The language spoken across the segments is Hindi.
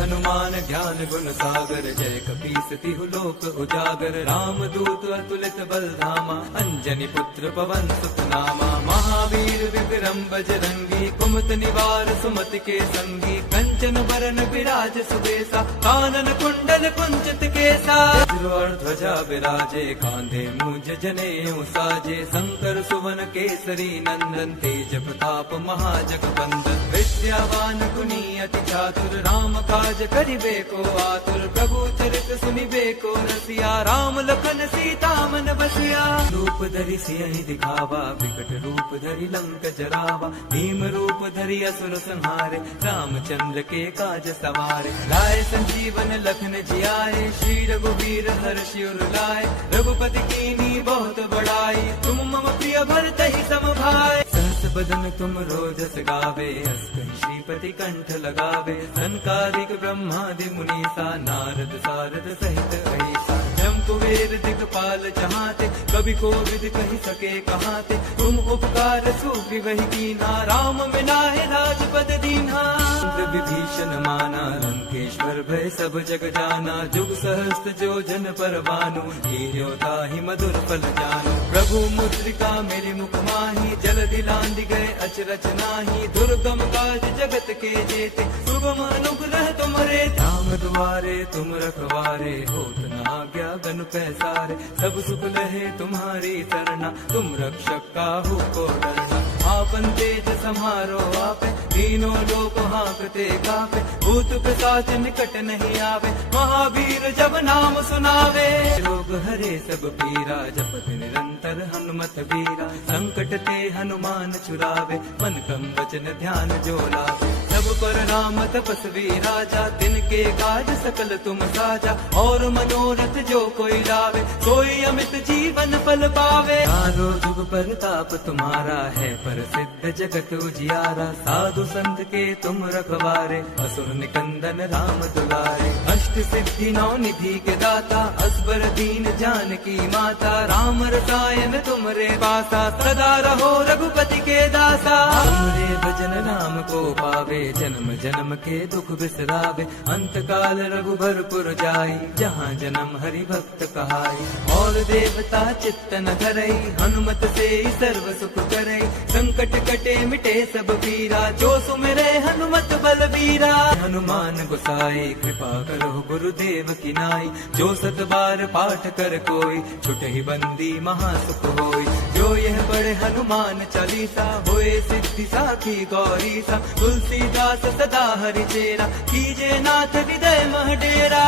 हनुमान ज्ञान गुण सागर, जय कपीस तिहु लोक उजागर। राम दूत अतुलित बल धामा, अंजनी पुत्र पवन सुत नामा। महावीर विक्रम बजरंगी, कुमत निवार सुमति के संगी। कंचन बरन विराज सुबेसा, कानन कुंडल कुंचित केसा। वज्र ध्वजा विराजे, कांधे मूंज जनेऊ साजे। शंकर सुवन केसरी नंदन, तेज प्रताप महाजगवंदन। विद्यावान गुणी अति चातुर, राम काज करिबे को आतुर। प्रभु चरित सुनिबे को रसिया, राम लखन सीता मन बसिया। रूप धरि सियहि दिखावा, विकट रूप धरि लंक जरावा। भीम रूप धरि असुर संहारे, रामचंद्र के काज सवारे। लाए संजीवन लखन जियाए, श्री रघुवीर हर्षि उर लाए। रघुपति कीनी बहुत बड़ाई, तुम मम प्रिय भरत ही सम भाई। सहस बदन तुम रोजस गावे, हस कहि श्रीपति कंठ लगावे। सनकादिक ब्रह्मादि मुनीसा, नारद सारद सहित अहिसा। जम कुबेर दिगपाल जहाते, कवि कोविद कहि सके कहाते। तुम उपकार सुग्रीवहि कीना, राम मिलाए राजपद दीन्हा। विभीषण माना, लंकेश्वर भय सब जग जाना। जुग सहस्त्र जो जन पर भानु, लील्यो ताहि मधुर फल जानु। प्रभु मुद्रिका मेरे मुख माही, जल दिलांदि गए अचरज नाही। दुर्गम काज जगत के जेते, सुगम अनुग्रह तुमरे। धाम दुआरे तुम रखवारे, होत न आज्ञा गनु पैसारे। सब सुख लहे तुम्हारी सरना, तुम रक्षक काहू को डरना। आपन तेज समारो आपे, तीनों लोक हाँकते कापे। भूत पिशाच निकट नहीं आवे, महावीर जब नाम सुनावे। रोग हरे सब पीरा, जपत निरंतर हनुमत वीरा। संकट ते हनुमान छुड़ावे, मन क्रम वचन ध्यान जो लावे। सब पर राम तपस्वी राजा, तिनके काज सकल तुम साजा। और मनोरथ जो कोई लावे, सोई अमित जीवन फल पावे। चारों जुग परताप तुम्हारा है, प्रसिद्ध जगत उजियारा। साधु संत के तुम रखवारे, असुर निकंदन राम दुलारे। अष्ट सिद्धि नौ निधि के दाता, असबर दीन जानकी माता। राम रसायन तुमरे पासा, सदा रहो रघुपति के दासा। तुमरे भजन राम को पावे, जन्म जन्म के दुख बिसरावे। अंत काल रघुबरपुर जाई, जहाँ जन्म हरि भक्त कहाई। और देवता चित्त न धरई, हनुमत से सर्व सुख करई। संकट कटे मिटे सब पीरा, जो सुमिरे हनुमत बलबीरा। हनुमान गोसाई कृपा करो गुरुदेव की नाई। जो सत बार पाठ कर कोई, छुटहि बंदी महासुख होई। जो यह पढ़े हनुमान चालीसा, होए सिद्धि साखी गौरी सा। तुलसीदास सदा हरि चेरा, कीजे नाथ हृदय मह डेरा।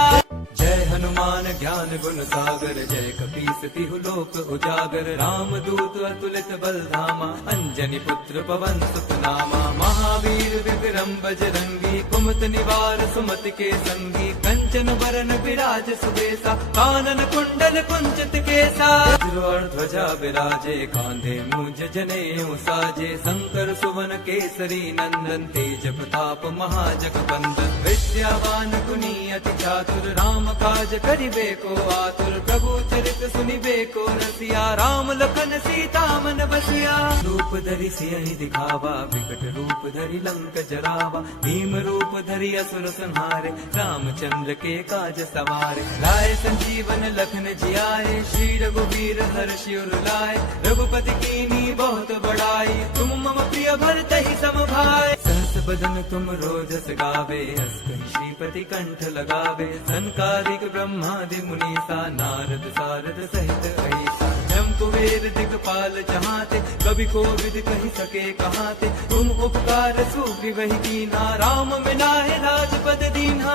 जय हनुमान ज्ञान गुण सागर, जय कपीस तिहु लोक उजागर। राम दूत अतुलित बल धामा, अंजनी पुत्र पवन सुत नामा। महावीर विक्रम बजरंगी, कुमत निवार सुमति के संगी। कंचन बरन विराज सुबेसा, कानन कुंडल कुंचित केसा। वज्र ध्वजा विराजे, कांधे मूंज जनेऊ साजे। शंकर सुवन केसरी नंदन, तेज प्रताप महाजगवंदन। विद्यावान गुणी अति चातुर, राम काज करिबे को आतुर। प्रभु चरित सुनिबे को रसिया, राम लखन सीता मन बसिया। रूप धरि सियहि दिखावा, विकट रूप धरि लंक जरावा। भीम रूप धरि असुर संहारे, रामचंद्र के काज सवारे। लाए संजीवन लखन जियाए, श्री रघुवीर हर्षि उर लाए। रघुपति कीनी बहुत बड़ाई, तुम मम प्रिय भरत ही सम भाई। सहस बदन तुम रोजस गावे, हस कहि श्रीपति कंठ लगावे। सनकादिक ब्रह्मादि मुनीसा, नारद सारद सहित अहिसा। जम कुबेर दिगपाल जहाते, कवि कोविद कहि सके कहाते। तुम उपकार सुग्रीवहि कीना, राम मिलाए राजपद दीन्हा।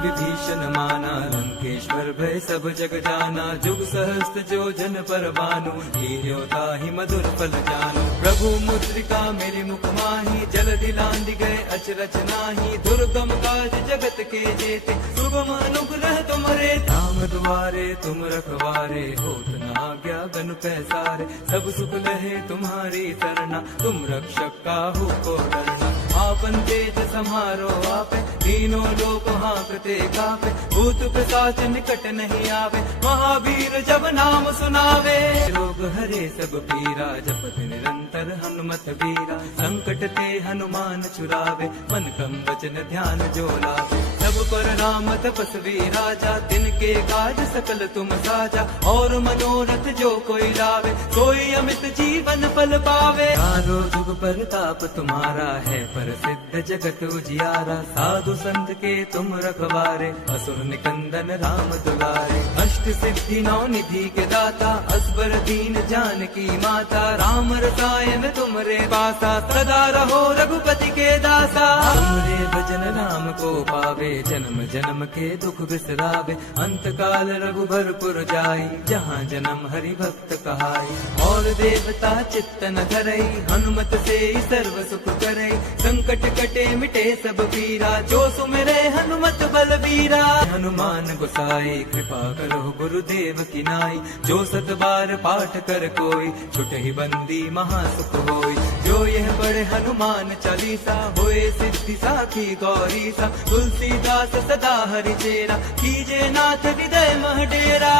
विभीषण माना, लंकेश्वर भय सब जग जाना। जुग सहस्त्र जो जन पर भानु, लील्यो ताहि मधुर फल जानु। प्रभु मुद्रिका मेरे मुख माही, जल दिलांदि गए अचरज नाही। दुर्गम काज जगत के जेते, सुगम अनुग्रह तुमरे। धाम दुआरे तुम रखवारे, होत न आज्ञा गनु पैसारे। सब सुख लहे तुम्हारी सरना, तुम रक्षक काहू को डरना। आपन तेज समारो आपे, तीनों लोक हाँकते कापे। भूत पिशाच निकट नहीं आवे, महावीर जब नाम सुनावे। रोग हरे सब पीरा, जपत निरंतर हनुमत वीरा। संकट ते हनुमान छुड़ावे, मन क्रम वचन ध्यान जो लावे। सब राम तपस्वी राजा, तिनके काज सकल तुम साजा। और मनोरथ जो कोई लावे, सोई अमित जीवन फल पावे। चारों जुग परताप तुम्हारा है, प्रसिद्ध जगत उजियारा। साधु संत के तुम रखवारे, असुर निकंदन राम दुलारे। अष्ट सिद्धि नौ निधि के दाता, असबर दीन जानकी माता। राम रसायन तुमरे पासा, सदा रहो रघुपति के दासा। तुमरे भजन राम को पावे, जन्म जन्म के दुख बिसरावे। अंत काल रघुबरपुर जाई, जहाँ जन्म हरि भक्त कहाई। और देवता चित्त न धरई, हनुमत से सर्व सुख करई। संकट कटे मिटे सब पीरा, जो सुमिरे हनुमत बलबीरा। हनुमान गोसाई कृपा करो गुरुदेव की नाई। जो सत बार पाठ कर कोई, छुटहि बंदी महासुख होई। जो यह पढ़े हनुमान चालीसा, होए सिद्धि साखी गौरी सा। तुलसीदास सदा हरि चेरा, कीजे नाथ हृदय मह डेरा।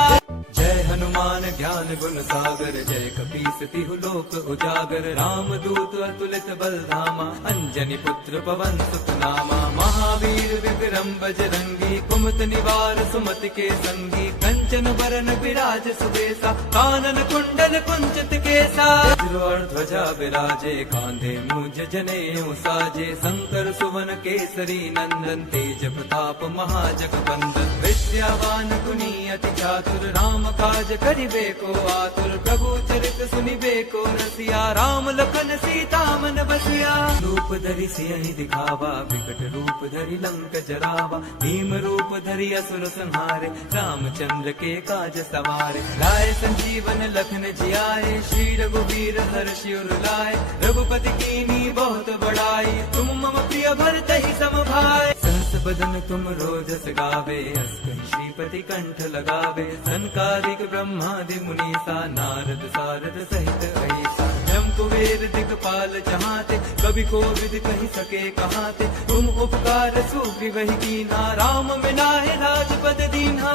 जय हनुमान ज्ञान गुण सागर, जय कपीस तिहु लोक उजागर। राम दूत अतुलित बल धामा, अंजनी पुत्र पवन सुत नामा। महावीर विक्रम बजरंगी, कुमत निवार सुमति के संगी। कंचन बरन विराज सुबेसा, कानन कुंडल कुंचित केसा। वज्र ध्वजा विराजे, कांधे मूंज जनेऊ साजे। शंकर सुवन केसरी नंदन, तेज प्रताप महाजगबंदन। विद्यावान गुणी अति चातुर, राम काज करिबे को आतुर। प्रभु चरित सुनिबे को रसिया, राम लखन सीता मन बसिया। रूप धरि सियहि दिखावा, विकट रूप धरि लंक जरावा। भीम रूप धरि असुर संहारे, रामचंद्र के काज सवारे। लाए संजीवन लखन जियाए, श्री रघुवीर हर्षि उर लाए। रघुपति कीनी बहुत बड़ाई, तुम मम प्रिय भरत ही सम भाई। सहस बदन तुम रोजस गावे, अस कहि श्रीपति कंठ लगावे। सनकादिक ब्रह्मादि मुनीसा, नारद सारद सहित अहिसा। जम कुबेर दिक्पाल जहाते, कभी कोविद कहि सके कहाते। तुम उपकार सुग्रीवहि कीना, राम मिलाए राजपद दीन्हा।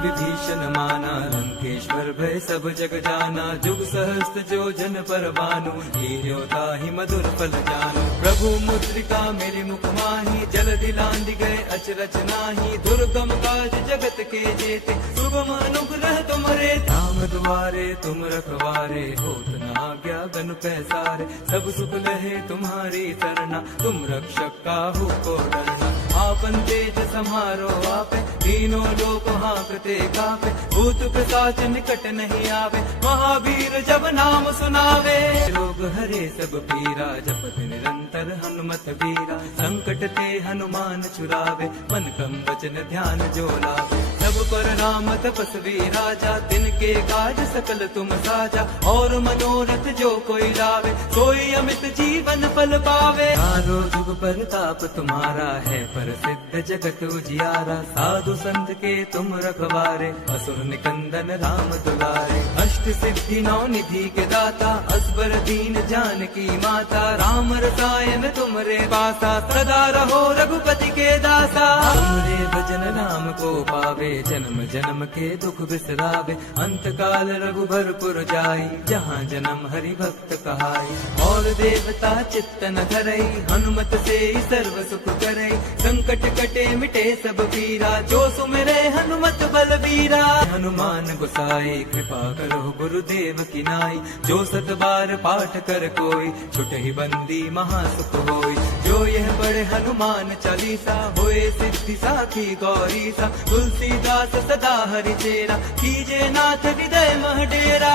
विभीषण माना, लंकेश्वर भय सब जग जाना। जुग सहस्त्र जो जन पर भानु, लील्यो ताहि मधुर फल जानु। प्रभु मुद्रिका मेरे मुख माही, जल दिलांदि गए अचरज नाही। दुर्गम काज जगत के जेते, सुगम अनुग्रह तुमरे। राम दुआरे तुम रखवारे, होत न आज्ञा गनु पैसारे। सब सुख लहे तुम्हारी सरना, तुम रक्षक काहू को डरना। आपन तेज समारो आपे, तीनों लोक हाँकते कापे। भूत पिशाच निकट नहीं आवे, महावीर जब नाम सुनावे। रोग हरे सब पीरा, जपत निरंतर हनुमत वीरा। संकट ते हनुमान छुड़ावे, मन क्रम वचन ध्यान जो लावे। सब पर राम तपस्वी राजा, तिनके काज सकल तुम साजा। और मनोरथ जो कोई लावे, सोई अमित जीवन फल पावे। चारों जुग परताप तुम्हारा है, प्रसिद्ध जगत उजियारा। साधु संत के तुम रखवारे, असुर निकंदन राम दुलारे। अष्ट सिद्धि नौ निधि के दाता, असबर दीन जानकी माता। राम रसायन तुमरे पासा, सदा रहो रघुपति के दासा। तुमरे भजन राम को पावे, जन्म जन्म के दुख बिसरावे। अंत काल रघुबरपुर जाई, जहाँ जन्म हरि भक्त कहाई। और देवता चित्त न धरई, हनुमत से सर्व सुख करई। संकट कटे मिटे सब पीरा, जो सुमिरे हनुमत बलबीरा। हनुमान गोसाई कृपा करो गुरुदेव की नाई। जो सत बार पाठ कर कोई, छुटहि बंदी महासुख होई। जो यह पढ़े हनुमान चालीसा, होए सिद्धि साखी गौरी सा। तुलसीदास सदा हरि चेरा, कीजे नाथ हृदय मह डेरा।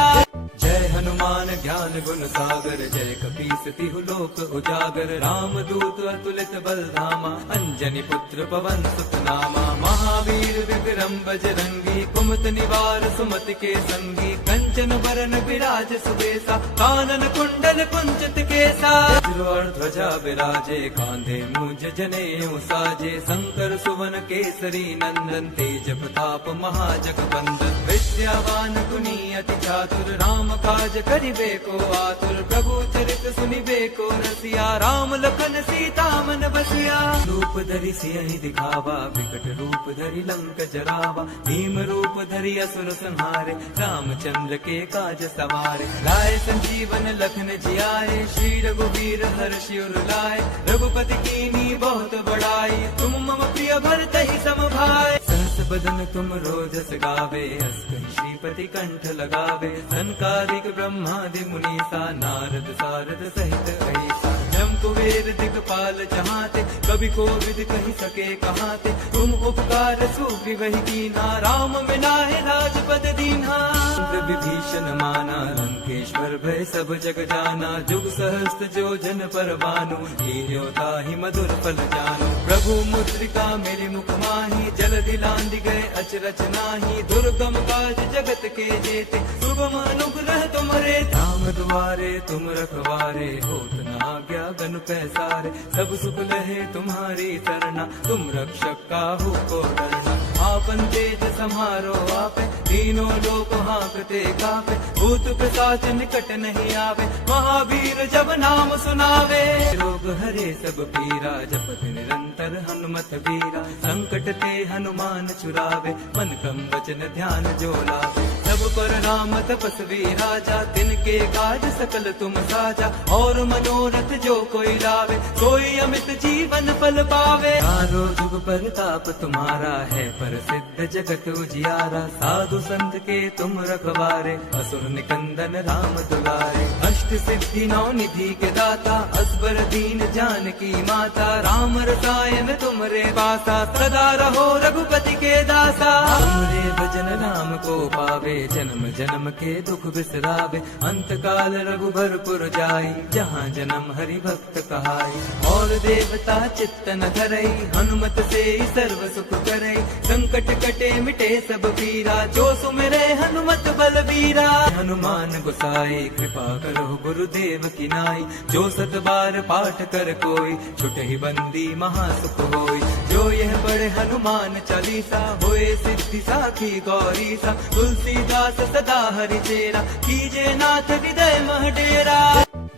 जय हनुमान ज्ञान गुण सागर, जय कपीस तिहु लोक उजागर। राम दूत अतुलित बल धामा, अंजनी पुत्र पवन सुत नामा। महावीर विक्रम बजरंगी, कुमत निवार सुमति के संगी। कंचन बरन विराज सुबेसा, कानन कुंडल कुंचित केसा। वज्र ध्वजा विराजे, कांधे मूंज जनेऊ साजे। शंकर सुवन केसरी नंदन, तेज प्रताप महाजगबंदन। विद्यावान गुणी अति चातुर, राम काज करिबे को आतुर। प्रभु चरित सुनिबे को रसिया, राम लखन सीता मन बसिया। रूप धरि सियहि दिखावा, विकट रूप धरि लंक जरावा। भीम रूप धरि असुर संहारे, रामचंद्र के काज सवारे। लाए संजीवन लखन जियाए, श्री रघुवीर हर्षि उर लाए। रघुपति कीनी बहुत बड़ाई, तुम मम प्रिय भरत ही सम बदन तुम रोजस गावे, अस कहि श्रीपति कंठ लगावे। सनकादिक ब्रह्मादि मुनीसा, नारद सारद सहित ऐसा। जम कुबेर दिगपाल जहाते, कवि कोविद कहि सके कहाते। तुम उपकार सुग्रीवहि कीन्हा, राम मिलाए राजपद दीन्हा। विभीषण माना, लंकेश्वर भय सब जग जाना। जुग सहस्त्र जो जन पर भानु, लील्यो ताहि मधुर फल जानु। प्रभु मुद्रिका मेरे मुख माही, जलधि लांघि गए अचरज नाहि। दुर्गम काज जगत के जेते, सुगम अनुग्रह तुमरे। धाम दुआरे तुम रखवारे, होत न आज्ञा गनु पैसारे। सब सुख लहे तुम्हारी सरना, तुम रक्षक काहू को डरना। आपन तेज समारो आपे, तीनों लोक हाँकते कापे। भूत पिशाच निकट नहीं आवे, महावीर जब नाम सुनावे। रोग हरे सब पीरा, जपत निरंतर हनुमत वीरा। संकट ते हनुमान छुड़ावे, मन क्रम वचन ध्यान जो लावे। सब पर राम तपस्वी राजा, तिनके काज सकल तुम साजा। और मनोरथ जो कोई लावे, सोई अमित जीवन फल पावे। चारों जुग परताप तुम्हारा है, प्रसिद्ध जगत उजियारा। साधु संत के तुम रखवारे, असुर निकंदन राम दुलारे। अष्ट सिद्धि नौ निधि के दाता, असबर दीन जानकी माता। राम रसायन तुमरे पासा, सदा रहो रघुपति के दासा। तुमरे भजन राम को पावे, जन्म जन्म के दुख बिसरावे। अंत काल रघुबरपुर जाई, जहाँ जन्म हरि भक्त कहाई। और देवता चित्त न धरई, हनुमत से सर्व सुख करई। संकट कटे मिटे सब पीरा, जो सुमिरे हनुमत बलबीरा। हनुमान गोसाई कृपा करो गुरुदेव की नाई। जो सत बार पाठ कर कोई, छुटहि बंदी महासुख होई। जो यह पढ़े हनुमान चालीसा, होए सिद्धि साखी गौरी सा। तुलसीदास सदा हरि चेरा, कीजे नाथ हृदय मह डेरा।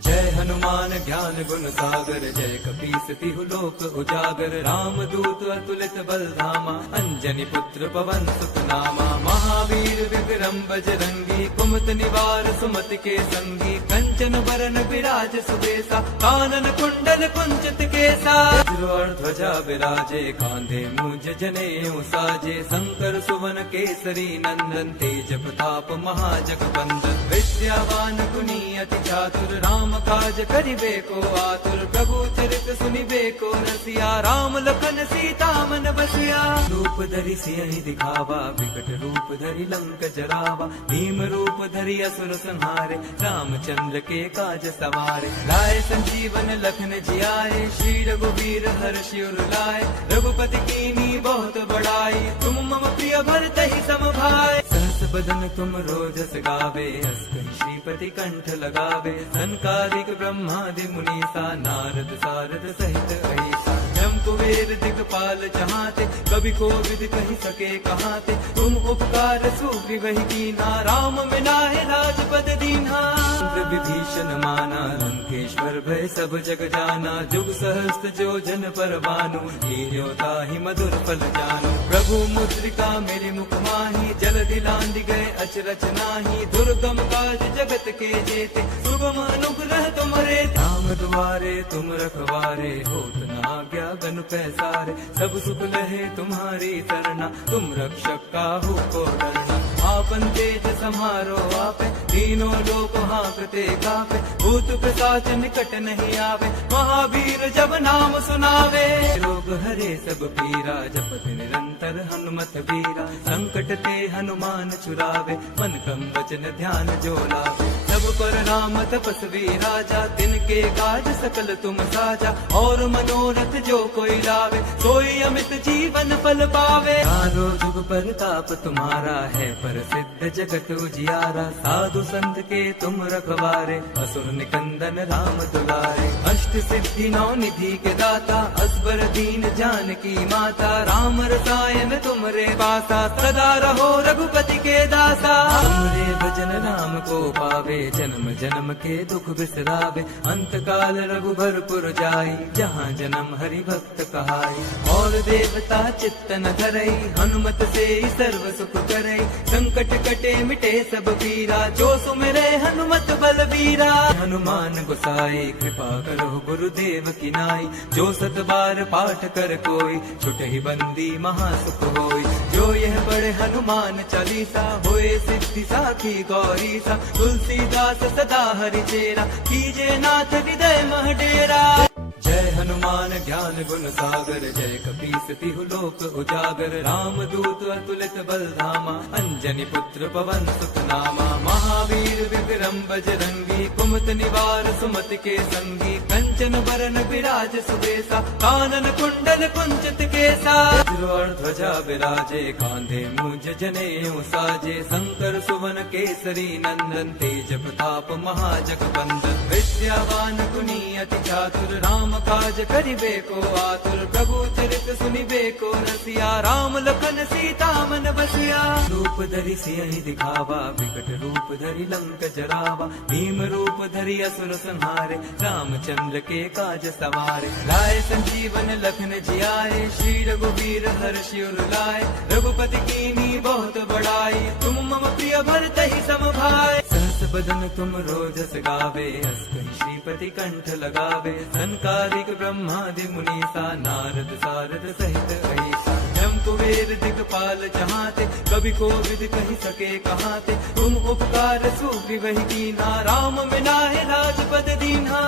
जय हनुमान ज्ञान गुण सागर, जय कपीस तिहु लोक उजागर। राम दूत अतुलित बल धामा, अंजनी पुत्र पवन सुत नामा। महावीर विक्रम बजरंगी, कुमत निवार सुमति के संगी। कंचन बरन विराज सुबेसा, कानन कुंडल कुंचित केसा। वज्र और ध्वजा विराजे, कांधे मूंज जनेऊ साजे। शंकर सुवन केसरी नंदन, तेज प्रताप महाजगबंदन। विद्यावान गुणी अति चातुर, राम काज करिबे को आतुर। प्रभु चरित सुनिबे को रसिया, राम लखन सीता मन बसिया। रूप धरि सियहि दिखावा, विकट रूप धरि लंक जरावा। भीम रूप धरि असुर संहारे, रामचंद्र के काज सवारे। लाए संजीवन लखन जियाए, श्री रघुवीर हर्षि उर लाए। रघुपति कीन्ही बहुत बड़ाई, तुम मम प्रिय भरत ही सम भाई। सहस बदन तुम रोजस गावे, अस कहि श्रीपति कंठ लगावे। सनकादिक ब्रह्मादि मुनीसा, नारद सारद सहित ऐसा। जम कुबेर दिगपाल जहाते, कवि कोविद कहि सके कहाते। तुम उपकार सुग्रीवहि कीन्हा, राम मिलाए राजपद दीन्हा। विभीषण माना, लंकेश्वर भय सब जग जाना। जुग सहस्त्र जो जन पर भानु, लील्यो ताहि मधुर फल जानु। प्रभु मुद्रिका मेरे मुख माही, जलधि लांघि गए अचरज नाहि। दुर्गम काज जगत के जेते, सुगम अनुग्रह तुमरे। धाम दुआरे तुम रखवारे, होत न आज्ञा गनु पैसारे। सब सुख लहे तुम्हारी सरना, तुम रक्षक काहू को डरना। आपन तेज समारो आपे, तीनों लोक हाँकते कापे। भूत पिशाच निकट नहीं आवे, महावीर जब नाम सुनावे। रोग हरे सब पीरा, जपत निरंतर हनुमत वीरा। संकट ते हनुमान छुड़ावे, मन क्रम वचन ध्यान जो लावे। सब पर राम तपस्वी राजा, तिनके काज सकल तुम साजा। और मनोरथ जो कोई लावे, सोई अमित जीवन फल पावे। चारों जुग परताप तुम्हारा है, प्रसिद्ध जगत उजियारा। साधु संत के तुम रखवारे, असुर निकंदन राम दुलारे। अष्ट सिद्धि नौ निधि के दाता, असबर दीन जानकी माता। राम रसायन तुमरे पासा, सदा रहो रघुपति के दासा। तुमरे भजन राम को पावे, जन्म जन्म के दुख बिसरावे, अंत काल रघुबरपुर जाई, जहाँ जन्म हरि भक्त कहाई। और देवता चित्त न धरई, हनुमत से सर्व सुख करई, संकट कटे मिटे सब पीरा, जो सुमिरे हनुमत बलबीरा। हनुमान गोसाई कृपा करो गुरुदेव की नाई, जो सत बार पाठ कर कोई, छुटहि बंदी महासुख होई। जो यह पढ़े हनुमान चालीसा, होए सिद्धि साखी गौरी सा, तुलसीदास सदा हरि चेरा, कीजे नाथ हृदय मह डेरा। जय हनुमान ज्ञान गुण सागर, जय कपीस तिहु लोक उजागर, राम दूत अतुलित बल धामा, अंजनी पुत्र पवन सुत नामा। महावीर विक्रम बजरंगी, कुमत निवार सुमति के संगी, कंचन बरन विराज सुबेसा, कानन कुंडल कुंचित केसा। वज्र ध्वजा विराजे, कांधे मूंज जनेऊ साजे, शंकर सुवन केसरी नंदन, तेज प्रताप महाजगबंदन। विद्यावान गुणी अति चातुर, राम काज करिबे को आतुर, प्रभु चरित सुनिबे को रसिया, राम लखन सीता मन बसिया। रूप धरि सियहि दिखावा, विकट रूप धरि लंक जरावा, भीम रूप धरि असुर संहारे, रामचंद्र के काज सवारे। लाए संजीवन लखन जियाए, श्री रघुवीर हर्षि उर लाए, रघुपति कीनी बहुत बड़ाई, तुम मम प्रिय भरत ही सम भाई। सहस बदन तुम रोजस गावे, हस कहि श्रीपति कंठ लगावे, संकारिक ब्रह्मादि मुनीसा, नारद सारद सहित ऐसा। जम कुबेर दिगपाल जहाते, कवि कोविद कहि सके कहाते, तुम उपकार सुग्रीवहि कीना, राम मिलाए राजपद दीन्हा।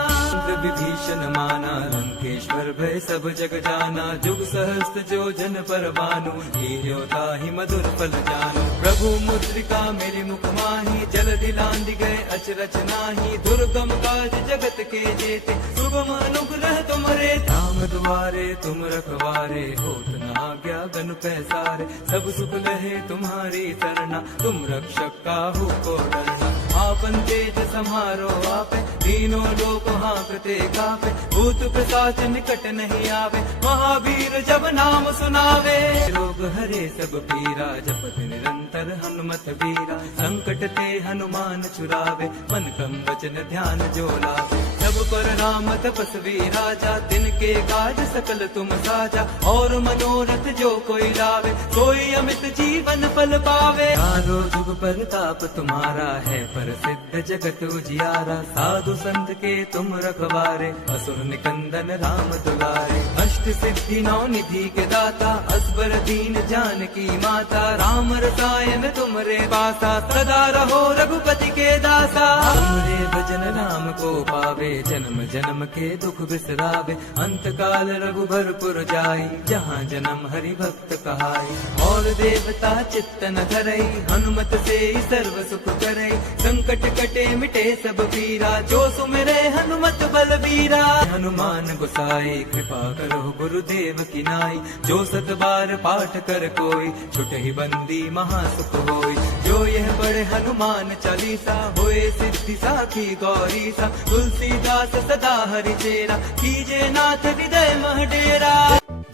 विभीषण माना, लंकेश्वर भय सब जग जाना, जुग सहस्त्र जो जन पर भानु, लील्यो ताहि मधुर फल जानु। प्रभु मुद्रिका मेरे मुख माही, जलधि लांघि गए अचरज नाहि, दुर्गम काज जगत के जेते, सुगम अनुग्रह तुम्हारे। राम दुआरे तुम रखवारे, होत न आज्ञा गनु पैसारे, सब सुख लहे तुम्हारी सरना, तुम रक्षक काहू को डरना। आपन तेज समारो आपे, तीनों लोक हाँकते कापे, भूत पिशाच निकट नहीं आवे, महावीर जब नाम सुनावे। रोग हरे सब पीरा, जपत निरंतर हनुमत वीरा, संकट ते हनुमान छुड़ावे, मन क्रम वचन ध्यान जो लावे। सब पर राम तपस्वी राजा, तिनके काज सकल तुम साजा, और मनोरथ जो कोई लावे, सोई अमित जीवन फल पावे। चारों जुग परताप तुम्हारा है, प्रसिद्ध जगत उजियारा, साधु संत के तुम रखवारे, असुर निकंदन राम दुलारे। अष्ट सिद्धि नौ निधि के दाता, असबर दीन जानकी माता, राम रसायन तुमरे पासा, सदा रहो रघुपति के दासा। तुमरे भजन राम को पावे, जन्म जन्म के दुख बिसरावे, अंत काल रघुबरपुर जाई, जहाँ जन्म हरि भक्त कहाई। और देवता चित्त न धरई, हनुमत से सर्व सुख करई, संकट कटे मिटे सब पीरा, जो सुमिरे हनुमत बलबीरा। हनुमान गोसाई कृपा करो गुरुदेव की नाई, जो सत बार पाठ कर कोई, छुटहि बंदी महासुख होई। जो यह पढ़े हनुमान चालीसा, होए सिद्धि साखी गौरी सा, तुलसीदास सदा हरि चेरा, कीजे नाथ हृदय मह डेरा।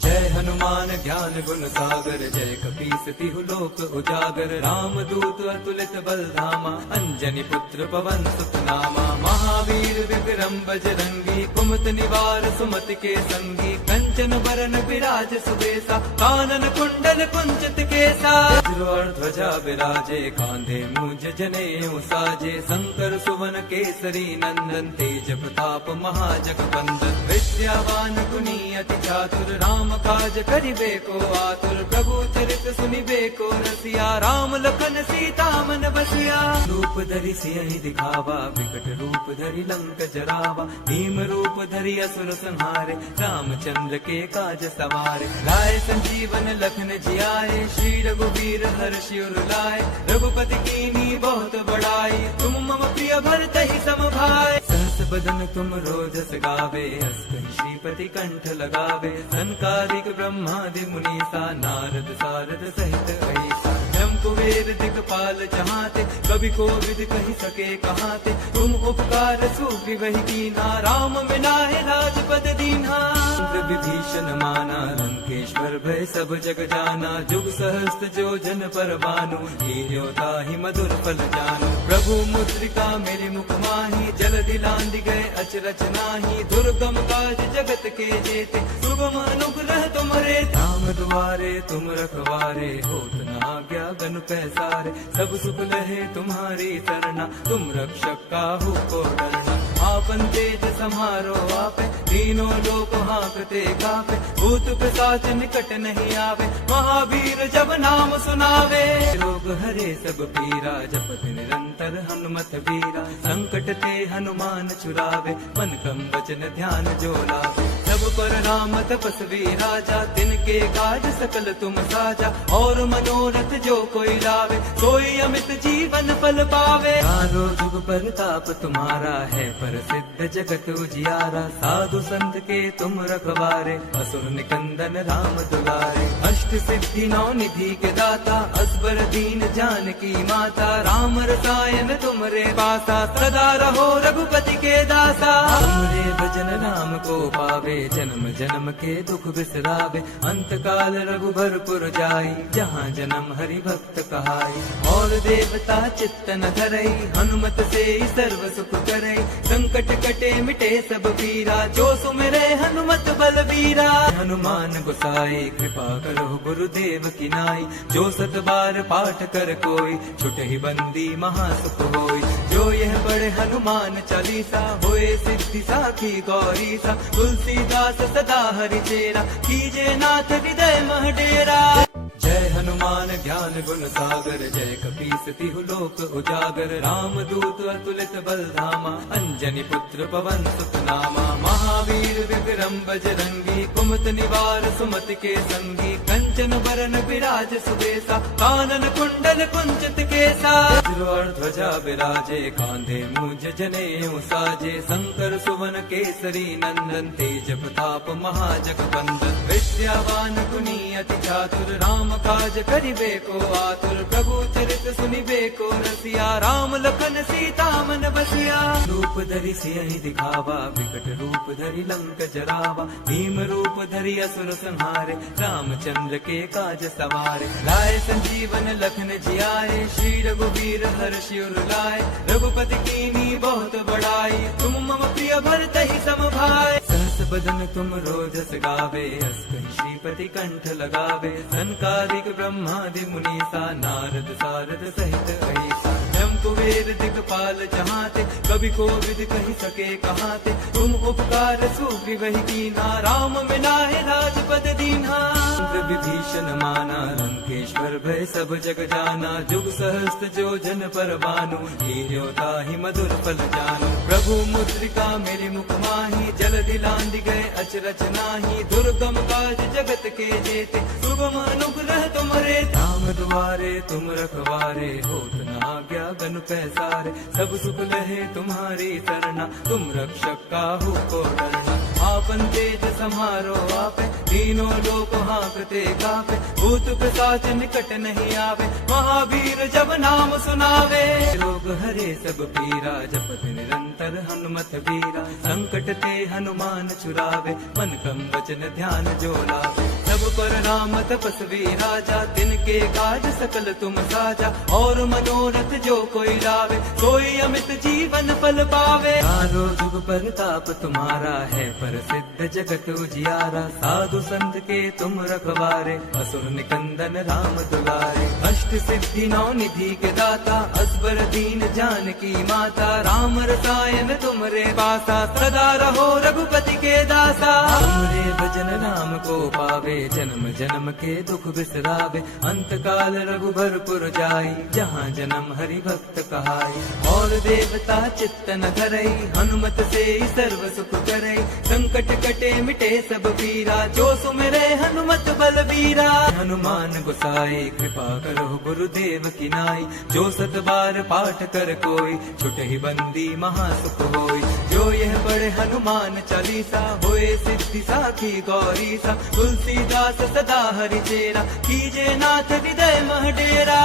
जय हनुमान ज्ञान गुण सागर, जय कपीस तिहु लोक उजागर, राम दूत अतुलित बल धामा, अंजनी पुत्र पवन सुत नामा। महावीर विक्रम बजरंगी, कुमत निवार सुमति के संगी, कंचन बरन विराज सुबेसा, कानन कुंडल कुंचित केसा। वज्र ध्वजा विराजे, कांधे मूंज जनेऊ साजे, शंकर सुवन केसरी नंदन, तेज प्रताप महाजगबंदन। विद्यावान गुणी अति चातुर, राम काज करिबे को आतुर, प्रभु चरित सुनिबे को रसिया, राम लखन सीता मन बसिया। रूप धरि सियहि दिखावा, विकट रूप धरि लंक जरावा, भीम रूप धरि असुर संहारे, रामचंद्र के काज सवारे। लाए संजीवन लखन जियाए, श्री रघुवीर हर्षि उर लाए, रघुपति कीनी बहुत बड़ाई, तुम मम प्रिय भरत ही सम भाई। सहस बदन तुम रोजस गावे, हस कहि श्रीपति कंठ लगावे, संकारिक ब्रह्मादि मुनीसा, नारद सारद सहित ऐसा। जम कुबेर दिगपाल जहाते, कभी कोविद कही सके कहाते, तुम उपकार सूफी वही कीना, राम मिलाए राजपद दीन्हा। विभीषण माना लंकेश्वर भय सब जग जाना, जुग सहस्त्र जो जन पर बानु, लील्योता ही मधुर फल जानु। प्रभु मुद्रिका मेरे मुख माही, जल दिलांदी गए अचरज नाही, दुर्गम काज जगत के जेते, सुगम अनुग्रह तुम्हारे। राम दुआरे तुम रखवारे, होत न आज्ञा गनु पैसारे, सब सुख लहे तुम्हारी सरना, तुम रक्षक काहू को डरना। आपन तेज समारो आपे, तीनों लोक हाँकते कापे, भूत पिशाच निकट नहीं आवे, महावीर जब नाम सुनावे। रोग हरे सब पीरा, जपत निरंतर हनुमत वीरा, संकट ते हनुमान छुड़ावे, मन क्रम वचन ध्यान जो लावे। सब पर राम तपस्वी राजा, तिनके काज सकल तुम साजा, और मनोरथ जो कोई लावे, सोई अमित जीवन फल पावे। चारों जुग परताप तुम्हारा है, प्रसिद्ध जगत उजियारा, साधु संत के तुम रखवारे, असुर निकंदन राम दुलारे। अष्ट सिद्धि नौ निधि के दाता, असबर दीन जानकी माता, राम रसायन तुमरे पासा, सदा रहो रघुपति के दासा। तुमरे भजन राम को पावे, जन्म जन्म के दुख बिसरावे, अंत काल रघुबरपुर जाई, जहाँ जन्म हरि भक्त कहाई। और देवता चित्त न धरई, हनुमत से सर्व सुख करई, संकट कटे मिटे सब पीरा, जो सुमिरे हनुमत बलबीरा। हनुमान गोसाई कृपा करो गुरुदेव की नाई, जो सत बार पाठ कर कोई, छुटहि बंदी महासुख होई। जो यह पढ़े हनुमान चालीसा, होए सिद्धि साखी गौरी सा, तुलसीदास सदा हरि चेरा, कीजे नाथ हृदय मह डेरा। जय हनुमान ज्ञान गुण सागर, जय कपीस तिहु लोक उजागर, राम दूत अतुलित बल धामा, अंजनी पुत्र पवन सुत नामा। महावीर विक्रम बजरंगी, कुमत निवार सुमति के संगी, कंचन बरन विराज सुबेसा, कानन कुंडल कुंचित केसा। वज्र ध्वजा विराजे, कांधे मूंज जनेऊ साजे, शंकर सुवन केसरी नंदन, तेज प्रताप महाजगवंदन। विद्यावान गुणी अति चातुर, राम काज करिबे को आतुर, प्रभु चरित सुनिबे को रसिया, राम लखन सीता मन बसिया। रूप धरि सियहि दिखावा, विकट रूप धरि लंक जरावा, भीम रूप धरि असुर संहारे, रामचंद्र के काज सवारे। लाए संजीवन लखन जियाए, श्री रघुवीर हर्षि उर लाए, रघुपति कीनी बहुत बड़ाई, तुम मम प्रिय भरत ही सम भाई। सहस बदन तुम रोजस गावे, अस कहि श्रीपति कंठ लगावे, सनकादिक ब्रह्मादि मुनीसा, नारद सारद सहित अहिसा। जम कुबेर दिगपाल जहाते, कभी कोविद कही सके कहाते, तुम उपकार सूफी वही कीना, राम मिलाए राजपद दीन्हा। विभीषण माना लंकेश्वर भय सब जग जाना, जुग सहस्त्र जो जन पर बानु, लील्योता ही मधुर फल जानु। प्रभु मुद्रिका मेरे मुख माही, जल दिलांदी गए अचरज नाही, दुर्गम काज जगत के जेते, सुगम अनुग्रह तुम्हारे। राम दुआरे तुम रखवारे, होत न आज्ञा गनु पैसारे, सब सुख लहे तुम्हारी सरना, तुम रक्षक काहू को डरना। आपन तेज समारो आपे, तीनों लोक हाँकते कापे, भूत पिशाच निकट नहीं आवे, महावीर जब नाम सुनावे। रोग हरे सब पीरा, जपत निरंतर हनुमत वीरा, संकट ते हनुमान छुड़ावे, मन क्रम वचन ध्यान जो लावे। सब पर राम तपस्वी राजा, तिनके काज सकल तुम साजा, और मनोरथ जो कोई लावे, सोई अमित जीवन फल पावे। चारों जुग परताप तुम्हारा है, प्रसिद्ध जगत उजियारा, साधु संत के तुम रखवारे, असुर निकंदन राम दुलारे। अष्ट सिद्धि नौ निधि के दाता, असबर दीन जानकी माता, राम रसायन तुमरे पासा, सदा रहो रघुपति के दासा। तुमरे भजन राम को पावे, जन्म जन्म के दुख बिसरावे, अंत काल रघुबरपुर जाई, जहाँ जन्म हरि भक्त कहाई। और देवता चित्त न धरई, हनुमत से सर्व सुख करई, संकट कटे मिटे सब पीरा, जो सुमिरे हनुमत बलबीरा। हनुमान गोसाई कृपा करो गुरुदेव की नाई, जो सत बार पाठ कर कोई, छुटहि बंदी महासुख होई। जो यह पढ़े हनुमान चालीसा, होए सिद्धि साखी गौरी सा, तुलसीदास तुलसीदास सदा हरि चेरा, कीजे नाथ हृदय मह डेरा।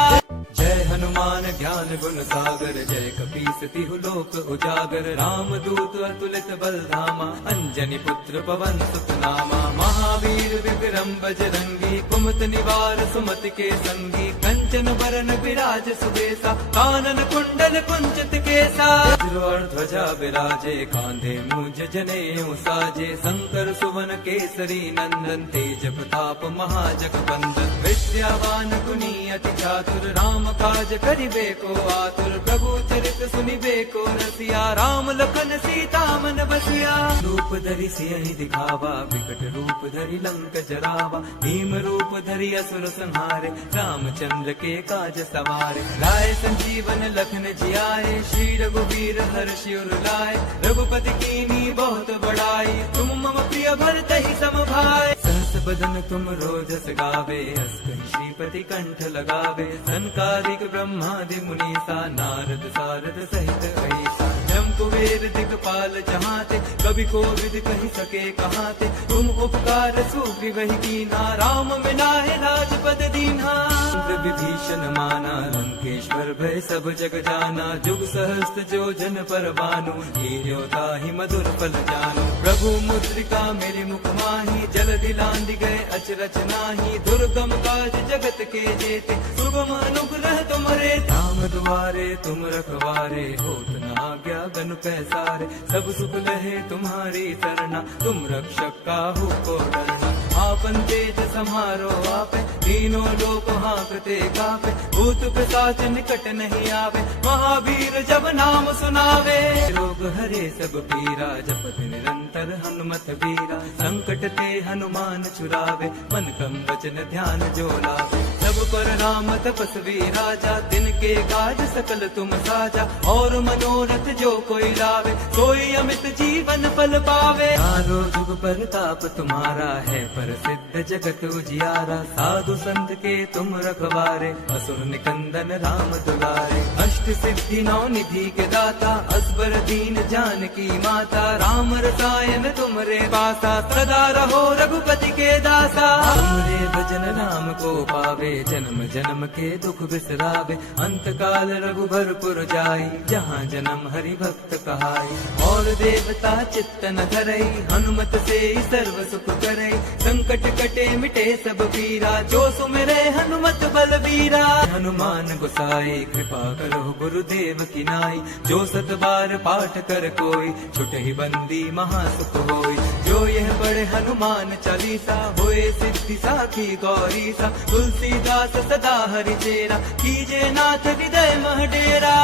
जय हनुमान ज्ञान गुण सागर, जय कपीस तिहु लोक उजागर। राम दूत अतुलित बल धामा, अंजनी पुत्र पवन सुत नामा। महावीर विक्रम बजरंगी, कुमति निवार सुमति के संगी। कंचन बरन विराज सुबेसा, कानन कुंडल कुंचित केसा। वज्र और ध्वजा विराजे, कांधे मूंज जनेऊ साजे। शंकर सुवन केसरी नंदन, तेज प्रताप महाजगवंदन। विद्यावान गुणी अति चातुर, राम काज करिबे को आतुर। प्रभु चरित सुनिबे को रसिया, राम लखन सीता मन बसिया। रूप धरि सियहि दिखावा, विकट रूप धरि लंक जरावा। भीम रूप धरि असुर संहारे, रामचंद्र के काज सवारे। लाए संजीवन लखन जियाए, श्री रघुवीर हर्षि उर लाए। रघुपति कीनी बहुत बड़ाई, तुम मम प्रिय भरत ही सम भाई। सहस बदन तुम रोजस गावे, हस कहि श्रीपति कंठ लगावे। सनकादिक ब्रह्मादि मुनीसा, नारद सारद सहित अहिसा। जम कुबेर दिगपाल जहाते, कवि कोविद कहि सके कहाते। तुम उपकार सुग्रीवहि कीना, राम मिलाए राजपद दीन्हा। विभीषण माना, लंकेश्वर भय सब जग जाना। जुग सहस्त्र जो जन पर भानु, लील्यो ताहि मधुर फल जानु। प्रभु मुद्रिका मेरे मुख माही, जल दिलांदि गए अचरज नाही। दुर्गम काज जगत के जेते, सुगम अनुग्रह तुमरे। राम दुआरे तुम रखवारे, होत न आज्ञा गनु पैसारे। सब सुख लहे तुम्हारी सरना, तुम रक्षक काहू को डरना। आपन तेज समारो आपे, तीनों लोक हाँकते कापे। भूत पिशाच निकट नहीं आवे, महावीर जब नाम सुनावे। रोग हरे सब पीरा, जपत निरंतर हनुमत वीरा। संकट ते हनुमान छुड़ावे, मन क्रम वचन ध्यान जो लावे। सब पर राम तपस्वी राजा, तिनके काज सकल तुम साजा। और मनोरथ जो कोई लावे, सोई अमित जीवन फल पावे। चारों जुग परताप तुम्हारा है, प्रसिद्ध जगत उजियारा। साधु संत के तुम रखवारे, असुर निकंदन राम दुलारे। अष्ट सिद्धि नौ निधि के दाता, असबर दीन जानकी माता। राम रसायन तुमरे पासा, सदा रहो रघुपति के दासा। तुमरे भजन राम को पावे, जन्म जन्म के दुख बिसरावे। अंत काल रघुबरपुर जाई, जहाँ जन्म हरि भक्त कहाई। और देवता चित्त न धरई, हनुमत से सर्व सुख करई। संकट कटे मिटे सब पीरा, जो सुमिरे हनुमत बलबीरा। हनुमान गोसाई कृपा करो गुरुदेव की नाई। जो सत बार पाठ कर कोई, छुटहि बंदी महासुख होई। जो यह पढ़े हनुमान चालीसा, होए सिद्धि साखी गौरी सा। तुलसीदास सदा हरि चेरा, कीजे नाथ हृदय मह डेरा।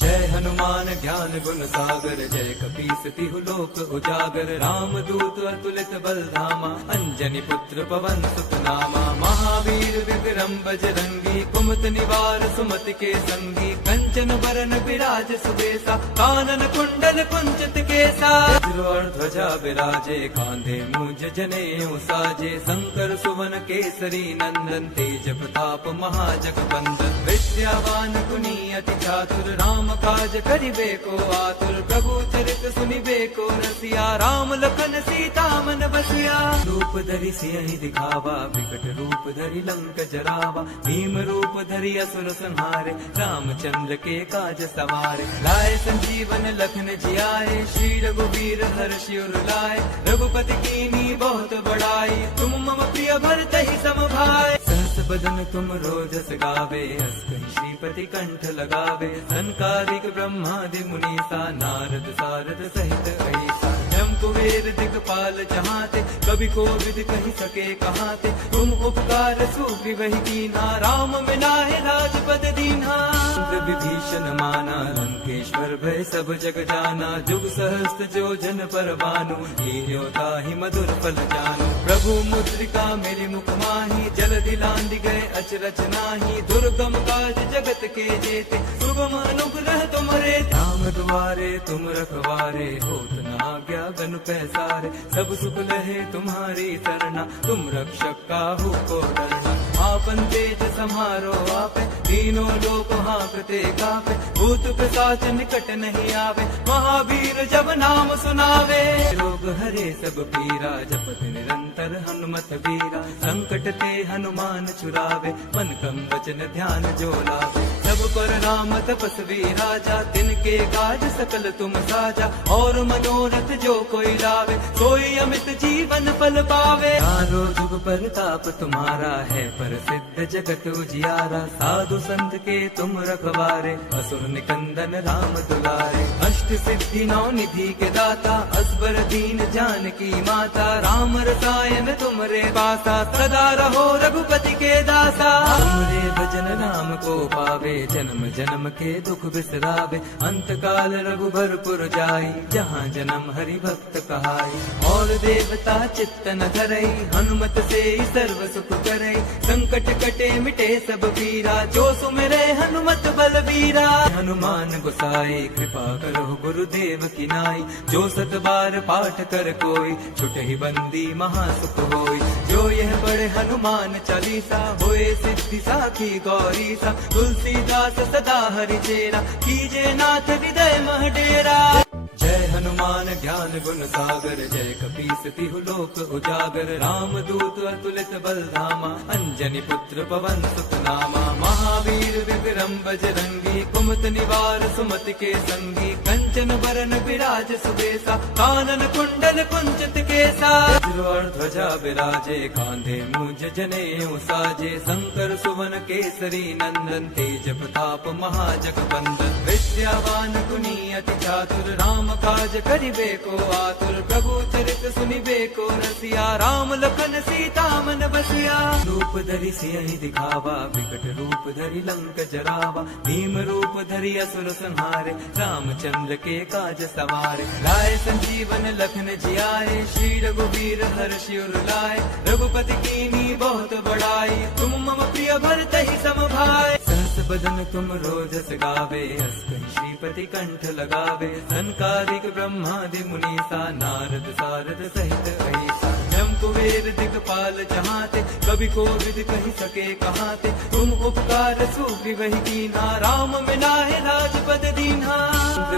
जय हनुमान ज्ञान गुण सागर, जय कपीस तिहु लोक उजागर। राम दूत अतुलित बल धामा, अंजनी पुत्र पवन सुत नामा। महावीर विक्रम बजरंगी, कुमति निवार सुमति के संगी। कंचन बरन विराज सुबेसा, कानन कुंडल कुंचित केसा। वज्र और ध्वजा विराजे, कांधे मूंज जनेऊ साजे। शंकर सुवन केसरी नंदन, तेज प्रताप महाजगवंदन। विद्यावान गुणी अति चातुर, राम काज करिबे को आतुर। प्रभु चरित सुनिबे को रसिया, राम लखन सीता मन बसिया। रूप धरि सियहि दिखावा, विकट रूप धरि लंक जरावा। भीम रूप धरि असुर संहारे, रामचंद्र के काज सवारे। लाए संजीवन लखन जियाए, श्री रघुवीर हर्षि उर लाए। रघुपति कीनी बहुत बड़ाई, तुम मम प्रिय भरत ही सम भाई। सहस बदन तुम रोजस गावे, हस कहि श्रीपति कंठ लगावे। सनकादिक ब्रह्मादि मुनीसा, नारद सारद सहित अहिसा। जम कुबेर दिगपाल जहाते, कवि कोविद कहि सके कहाते। तुम उपकार सुग्रीवहि कीना, राम मिलाए राजपद दीन्हा। विभीषण माना, लंकेश्वर भय सब जग जाना। जुग सहस्त्र जो जन पर भानु, लील्यो ताहि मधुर फल जानु। प्रभु मुद्रिका मेरे मुख माही, जल दिलांदि गए अचरज नाही। दुर्गम काज जगत के जेते, सुगम अनुग्रह तुमरे। राम दुआरे तुम रखवारे, होत न आज्ञा गनु पैसारे। सब सुख लहे तुम्हारी सरना, तुम रक्षक काहू को डरना। आपन आपन तेज समारो आपे, तीनों लोक हाँकते कापे, भूत पिशाच निकट नहीं आवे, महावीर जब नाम सुनावे। रोग हरे सब पीरा, जपत निरंतर हनुमत वीरा, संकट ते हनुमान छुड़ावे, मन क्रम वचन ध्यान जो लावे। सब पर राम तपस्वी राजा, तिनके काज सकल तुम साजा, और मनोरथ जो कोई लावे, सोई अमित जीवन फल पावे। चारों जुग परताप तुम्हारा है, प्रसिद्ध जगत उजियारा, साधु संत के तुम रखवारे, असुर निकंदन राम दुलारे। अष्ट सिद्धि नौ निधि के दाता, असबर दीन जानकी माता, राम रसायन तुमरे पासा, सदा रहो रघुपति के दासा। तुमरे भजन राम को पावे, जन्म जन्म के दुख बिसरावे, अंत काल रघुबरपुर जाई, जहाँ जन्म हरि भक्त कहाई। और देवता चित्त न धरई, हनुमत से सर्व सुख करई, संकट कटे मिटे सब पीरा, जो सुमिरे हनुमत बलबीरा। हनुमान गोसाई कृपा करो गुरुदेव की नाई, जो सत बार पाठ कर कोई, छुटहि बंदी महासुख होई। जो यह पढ़े हनुमान चालीसा, होए सिद्धि साखी गौरी सा, तुलसीदास सदा हरि चेरा, कीजे नाथ हृदय मह डेरा। जय हनुमान ज्ञान गुण सागर, जय कपीस तिहु लोक उजागर, राम दूत अतुलित बल धामा, अंजनी पुत्र पवन सुत नामा। महावीर विक्रम बजरंगी, कुमत निवार सुमति के संगी, कंचन बरन विराज सुबेसा, कानन कुंडल कुंचित केसा। वज्र ध्वजा विराजे, कांधे मूंज जनेऊ साजे, शंकर सुवन केसरी नंदन, तेज प्रताप महाजगबंदन। विद्यावान गुणी अति चातुर, राम काज करिबे को आतुर, प्रभु चरित सुनिबे को रसिया, राम लखन सीता मन बसिया। रूप धरि सियहि दिखावा, विकट रूप धरि लंक जरावा, भीम रूप धरि असुर संहारे, रामचंद्र के काज सवारे। लाए संजीवन लखन जियाए, श्री रघुवीर हर्षि उर लाए, रघुपति कीनी बहुत बड़ाई, तुम मम प्रिय भरत ही सम भाई। सहस बदन तुम रोजस गावे, हस कहि श्रीपति कंठ लगावे, सनकादिक ब्रह्मादि मुनीसा, नारद सारद सहित अहिसा। जम कुबेर दिगपाल जहाते, कवि कोविद कहि सके कहाते, तुम उपकार सुग्रीवहि कीन्हा, राम मिलाए राजपद दीन्हा।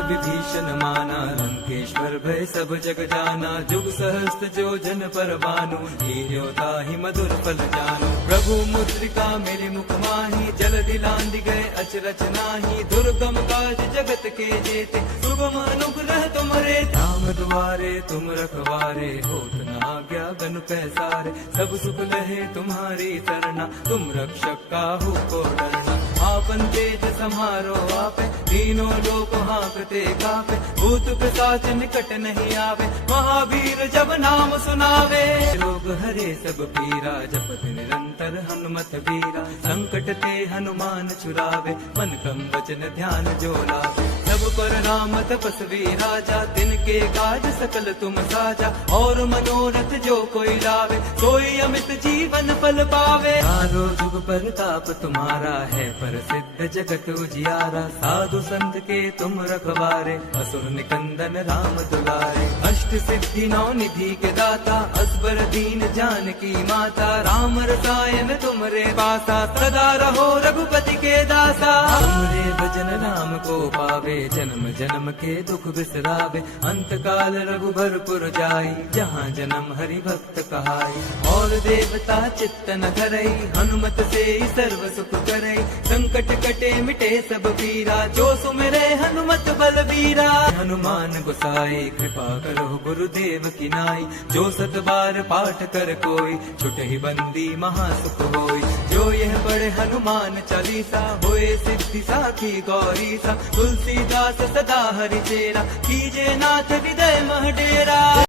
विभीषण माना, लंकेश्वर भय सब जग जाना, जुग सहस्त्र जो जन पर भानु, लील्यो ताहि मधुर फल जानु। प्रभु मुद्रिका मेरे मुख माही, जलधि लांघि गए अचरज नाहि, दुर्गम काज जगत के जेते, सुगम अनुग्रह तुम्हारे। राम दुआरे तुम रखवारे, होत न आज्ञा गनु पैसारे, सब सुख लहे तुम्हारी सरना, तुम रक्षक काहू को डरना। आपन तेज समारो आपे, तीनों लोक हाँकते कापे, भूत पिशाच निकट नहीं आवे, महावीर जब नाम सुनावे। रोग हरे सब पीरा, जपत निरंतर हनुमत वीरा, संकट ते हनुमान छुड़ावे, मन क्रम वचन ध्यान जो लावे। सब पर राम तपस्वी राजा, तिनके काज सकल तुम साजा, और मनोरथ जो कोई लावे, सोई अमित जीवन फल पावे। चारों जुग परताप तुम्हारा है, प्रसिद्ध जगत उजियारा, साधु संत के तुम रखवारे, असुर निकंदन राम दुलारे। अष्ट सिद्धि नौ निधि के दाता, असबर दीन जानकी माता, राम रसायन तुमरे पासा, सदा रहो रघुपति के दासा। तुमरे भजन राम को पावे, जन्म जन्म के दुख बिसरावे, अंत काल रघुबरपुर जाई, जहाँ जन्म हरि भक्त कहाई। और देवता चित्त न धरई, हनुमत से सर्व सुख करई, संकट कटे मिटे सब पीरा, जो सुमिरे हनुमत बलबीरा। हनुमान गोसाई कृपा करो गुरुदेव की नाई, जो सत बार पाठ कर कोई, छुटहि बंदी महासुख होई। जो यह पढ़े हनुमान चालीसा, होए सिद्धि साखी गौरी सा, तुलसीदास सदा हरि चेरा, कीजे नाथ हृदय मह डेरा।